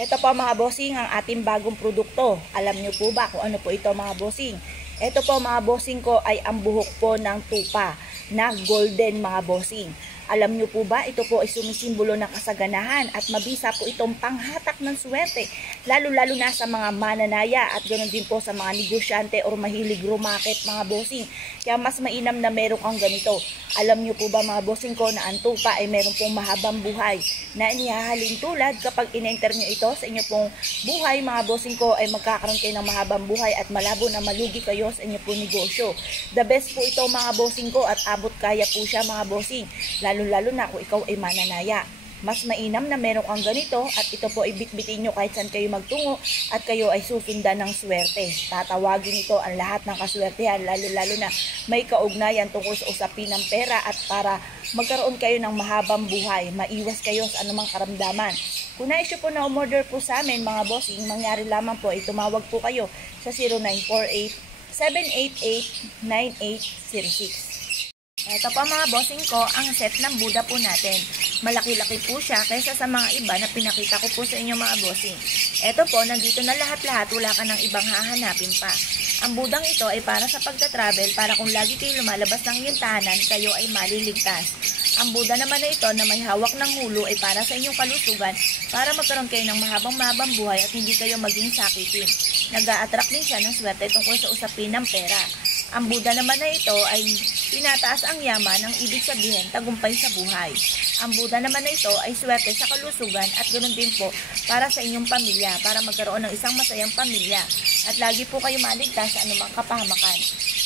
Ito po mga bossing ang ating bagong produkto. Alam nyo po ba kung ano po ito mga bossing? Ito po mga bossing ko ay ang buhok po ng tupa na golden mga bossing. Alam nyo po ba, ito po ay sumisimbolo ng kasaganahan at mabisa po itong panghatak ng swerte. Lalo-lalo na sa mga mananaya at ganoon din po sa mga negosyante o mahilig rumakit mga bossing. Kaya mas mainam na meron kang ganito. Alam nyo po ba mga bossing ko na ang tupa ay meron pong mahabang buhay na inihahalin tulad kapag in-enter nyo ito sa inyo pong buhay mga bossing ko ay magkakaroon kayo ng mahabang buhay at malabo na malugi kayo sa inyo pong negosyo. The best po ito mga bossing ko at abot kaya po siya mga bossing. Lalo na kung ikaw ay mananaya. Mas mainam na meron kang ganito at ito po ay bitbitin nyo kahit saan kayo magtungo at kayo ay susundan ng swerte. Tatawagin ito ang lahat ng kaswertehan lalo na may kaugnayan tungkol sa usapin ng pera at para magkaroon kayo ng mahabang buhay, maiwas kayo sa anumang karamdaman. Kung nais po na umorder po sa amin mga bossing, mangyari lamang po ay tumawag po kayo sa 0948-788-9806. Ito pa mga bossing ko, ang set ng Buddha po natin. Malaki-laki po siya kaysa sa mga iba na pinakita ko po sa inyo mga bossing. Ito po, nandito na lahat-lahat, wala ka ng ibang hahanapin pa. Ang budang ito ay para sa pagta-travel, para kung lagi kayo lumalabas ng iyong tahanan, kayo ay maliligtas. Ang Buddha naman na ito na may hawak ng ulo ay para sa inyong kalusugan, para magkaroon kayo ng mahabang buhay at hindi kayo maging sakitin. Nag-a-attract din siya ng swerte tungkol sa usapin ng pera. Ang Buddha naman na ito ay tinataas ang yaman, ang ibig sabihin tagumpay sa buhay. Ang Buddha naman na ito ay swerte sa kalusugan at ganoon din po para sa inyong pamilya, para magkaroon ng isang masayang pamilya at lagi po kayo maligtas sa anumang kapahamakan.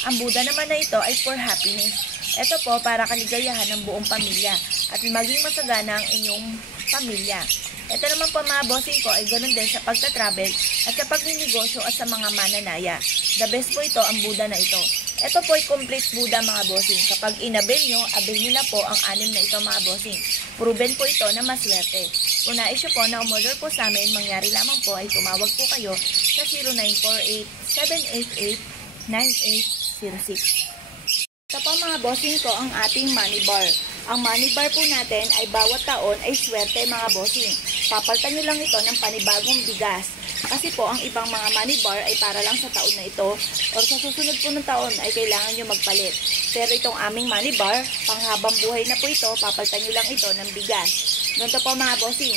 Ang Buddha naman na ito ay for happiness. Ito po para kaligayahan ng buong pamilya at maging masagana ang inyong pamilya. Ito naman po mga bossing ko ay ganoon din sa pagta-travel at sa pagninegosyo at sa mga mananaya. The best po ito ang Buddha na ito. Ito po ay complete Buddha mga bossing. Kapag inabil nyo na po ang 6 na ito mga bossing. Proven po ito na maswerte. Kung nais po na umorder po sa amin, mangyari lamang po ay tumawag po kayo sa 0948-788-9806. Ito po mga bossing ko ang ating money bar. Ang money bar po natin ay bawat taon ay swerte mga bossing. Papalitan nyo lang ito ng panibagong bigas. Kasi po ang ibang mga money bar ay para lang sa taon na ito or sa susunod po ng taon ay kailangan nyo magpalit. Pero itong aming money bar, panghabang buhay na po ito, papalitan nyo lang ito ng bigas. Ganito po mga bossing.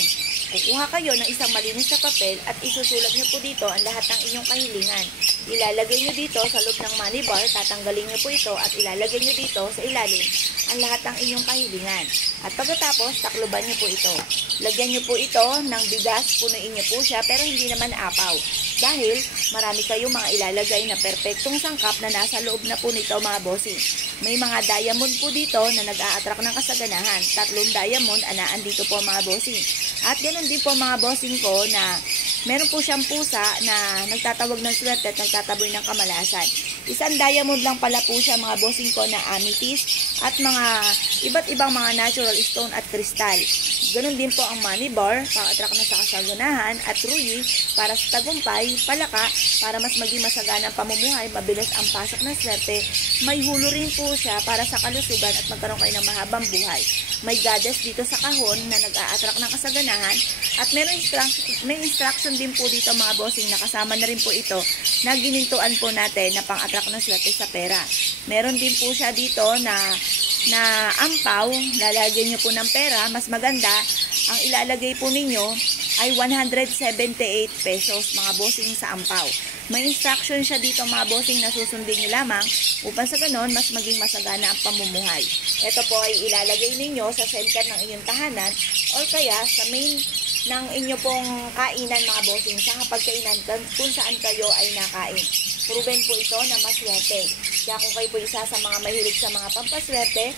Kukuha kayo ng isang malinis na papel at isusulat nyo po dito ang lahat ng inyong kahilingan. Ilalagay nyo dito sa loob ng money bar, tatanggalin nyo po ito at ilalagay nyo dito sa ilalim ang lahat ng inyong kahilingan. At pagkatapos, takloban nyo po ito. Lagyan nyo po ito ng bigas, punuin nyo po siya pero hindi naman apaw. Dahil marami kayong mga ilalagay na perpektong sangkap na nasa loob na po nito mga bossing. May mga diamond po dito na nag-a-attract ng kasaganahan. 3 diamond anaan dito po mga bossing. At ganoon din po mga bossing ko na meron po siyang pusa na nagtatawag ng swerte at nagtataboy ng kamalasan. 1 diamond lang pala po siya mga bossing ko na amethyst at mga iba't ibang mga natural stone at kristal. Ganoon din po ang money bar, pang-attract na sa kasaganahan at ruyi para sa tagumpay, palaka, para mas maging masagana ang pamumuhay, mabilis ang pasok ng swerte. May hulo rin po siya para sa kalusugan at magkaroon kayo ng mahabang buhay. May goddess dito sa kahon na nag-a-attract ng kasaganahan at may instruction din po dito mga bossing na kasama na rin po ito na ginintuan po natin na pang-attract ng swerte sa pera. Meron din po siya dito na ampaw, lalagyan nyo po ng pera, mas maganda, ang ilalagay po ninyo ay 178 pesos mga bossing sa ampaw. May instruction siya dito mga bossing na susundin nyo lamang upang sa ganon mas maging masagana ang pamumuhay. Ito po ay ilalagay ninyo sa center ng inyong tahanan o kaya sa main ng inyo pong kainan mga bossing sa hapagkainan kung saan kayo ay nakain. Proven po ito na maswerte. Kaya kung kayo po isa sa mga mahilig sa mga pampaswerte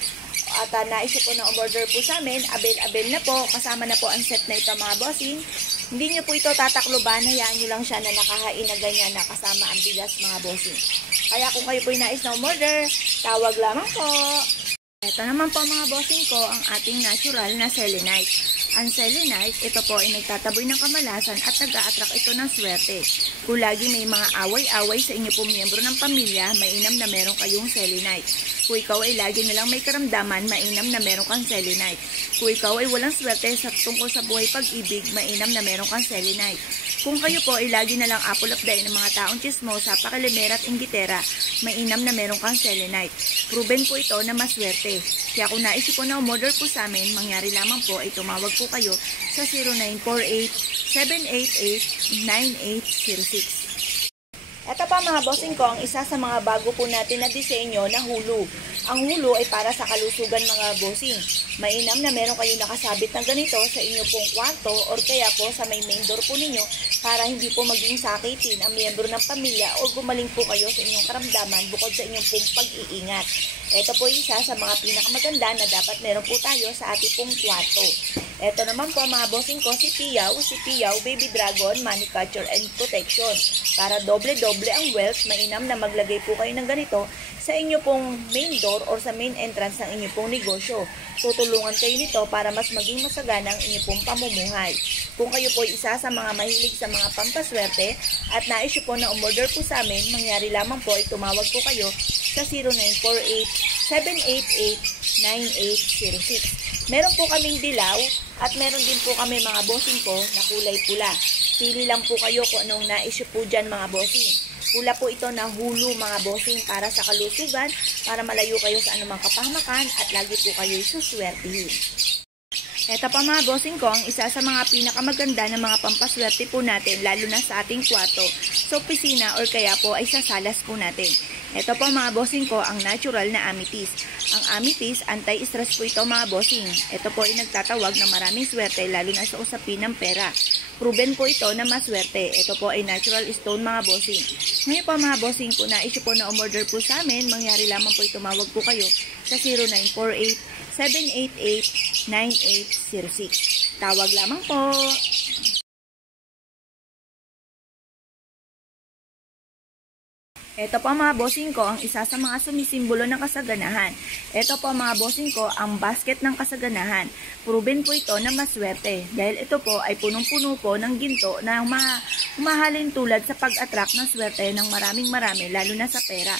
at nais po na umorder po sa amin, abel na po, kasama na po ang set na ito mga bossing. Hindi nyo po ito tatakloban, hayaan nyo lang siya na nakahain na ganyan na kasama ang bigas mga bossing. Kaya kung kayo po nais na umorder, tawag lamang po. Ito naman po mga bossing ko ang ating natural na selenite. Ang selenite, ito po ay nagtataboy ng kamalasan at nag-a-attract ito ng swerte. Kung lagi may mga away-away sa inyo pong miyembro ng pamilya, mainam na meron kayong selenite. Kung ikaw ay lagi na lang may karamdaman, mainam na meron kang selenite. Kung ikaw ay walang swerte sa tungkol sa buhay pag-ibig, mainam na meron kang selenite. Kung kayo po ay lagi na lang apple of the eye ng mga taong chismosa, pakilimera at inggitera, mainam na meron kang selenite. Proven po ito na maswerte. Kaya kung naisip po na umorder po sa amin, mangyari lamang po ay tumawag po kayo sa 0948-788-9806. Ito pa mga bossing ko, ang isa sa mga bago po natin na disenyo na hulu. Ang hulu ay para sa kalusugan mga bossing. Mainam na meron kayo nakasabit ng ganito sa inyo pong kwarto or kaya po sa may main door po ninyo para hindi po maging sakitin ang miyembro ng pamilya o gumaling po kayo sa inyong karamdaman bukod sa inyong pong pag-iingat. Ito po isa sa mga pinakamaganda na dapat meron po tayo sa ating pong kwarto. Ito naman po mga bossing ko, si Piyaw, Baby Dragon, Money Catcher and Protection. Para doble-doble ang wealth, mainam na maglagay po kayo ng ganito sa inyo pong main door or sa main entrance ng inyo pong negosyo. Tutulungan kayo nito para mas maging masagana ang inyo pong pamumuhay. Kung kayo po isa sa mga mahilig sa mga pampaswerte at nais po na umorder po sa amin, mangyari lamang po ay tumawag po kayo sa 0948-788-9806. Meron po kaming dilaw at meron din po kami mga bossing ko na kulay pula. Pili lang po kayo kung anong nais po dyan mga bossing. Pula po ito na hulu mga bossing para sa kalusugan, para malayo kayo sa anumang kapahamakan at lagi po kayo suswertihin. Ito pa mga bossing ko, ang isa sa mga pinakamaganda ng mga pampaswerte po natin, lalo na sa ating kwarto, sa opisina or kaya po ay sa salas po natin. Ito po mga bossing ko, ang natural na amethyst. Ang amethyst, anti-stress po ito mga bossing. Ito po ay nagtatawag na maraming swerte lalo na sa usapin ng pera. Proven po ito na maswerte. Ito po ay natural stone mga bossing. Ngayon po mga bossing, kung na-issue po na umorder po sa amin, mangyari lamang po tumawag po kayo sa 0948-788-9806. Tawag lamang po. Ito po mga bossing ko, ang isa sa mga sumisimbolo ng kasaganahan. Ito po mga bossing ko, ang basket ng kasaganahan. Proven po ito na maswerte dahil ito po ay punong-puno po ng ginto na humahalin tulad sa pag-attract ng swerte ng maraming-marami lalo na sa pera.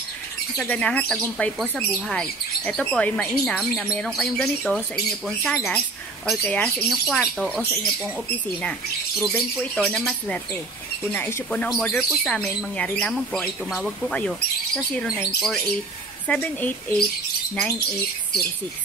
Kasaganahan tagumpay po sa buhay. Ito po ay mainam na meron kayong ganito sa inyo pong salas or kaya sa inyong kwarto o sa inyong pong opisina. Proven po ito na maswerte. Kung na-issue po na umorder po sa amin, mangyari lamang po ay tumawag po kayo sa 0948-788-9806.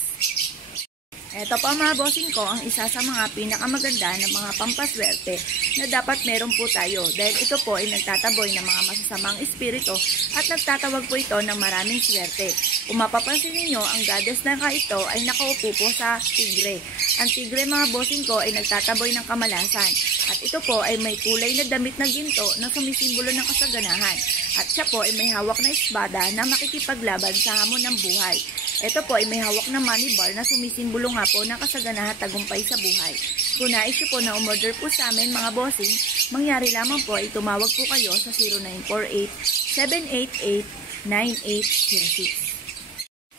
Ito po mga bossing ko, ang isa sa mga pinakamaganda na mga pampaswerte na dapat meron po tayo dahil ito po ay nagtataboy ng mga masasamang espiritu at nagtatawag po ito ng maraming swerte. Kung mapapansin ninyo, ang goddess na ito ay nakaupo po sa tigre. Ang tigre mga bossing ko ay nagtataboy ng kamalasan at ito po ay may kulay na damit na ginto na sumisimbolo ng kasaganahan at siya po ay may hawak na espada na makikipaglaban sa hamon ng buhay. Ito po ay may hawak na money bar na sumisimbolo nga po ng kasaganahan at tagumpay sa buhay. Kung na-issue po na umorder po sa amin mga bossing, mangyari lamang po ay tumawag po kayo sa 0948-788-9806.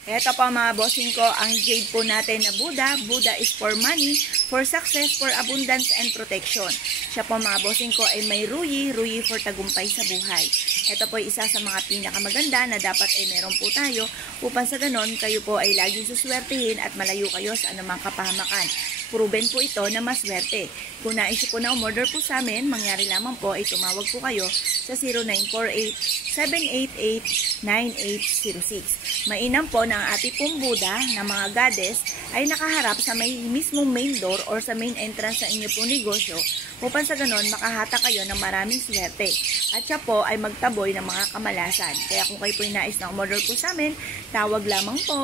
Ito po mga bossing ko, ang jade po natin na Buddha. Buddha is for money, for success, for abundance, and protection. Siya po mga bossing ko ay may ruyi for tagumpay sa buhay. Ito po ay isa sa mga pinakamaganda na dapat ay meron po tayo upang sa ganon kayo po ay laging suswertihin at malayo kayo sa anumang kapahamakan. Proven po ito na maswerte. Kung na-issue po na umorder po sa amin, mangyari lamang po ay tumawag po kayo sa 0948-788-9806. Mainam po na ang ating pong Buddha na mga goddess ay nakaharap sa may mismong main door or sa main entrance sa inyo pong negosyo upang sa ganon makahata kayo ng maraming swerte. At siya po ay magtaboy ng mga kamalasan. Kaya kung kayo po ay nais na umorder po sa amin, tawag lamang po.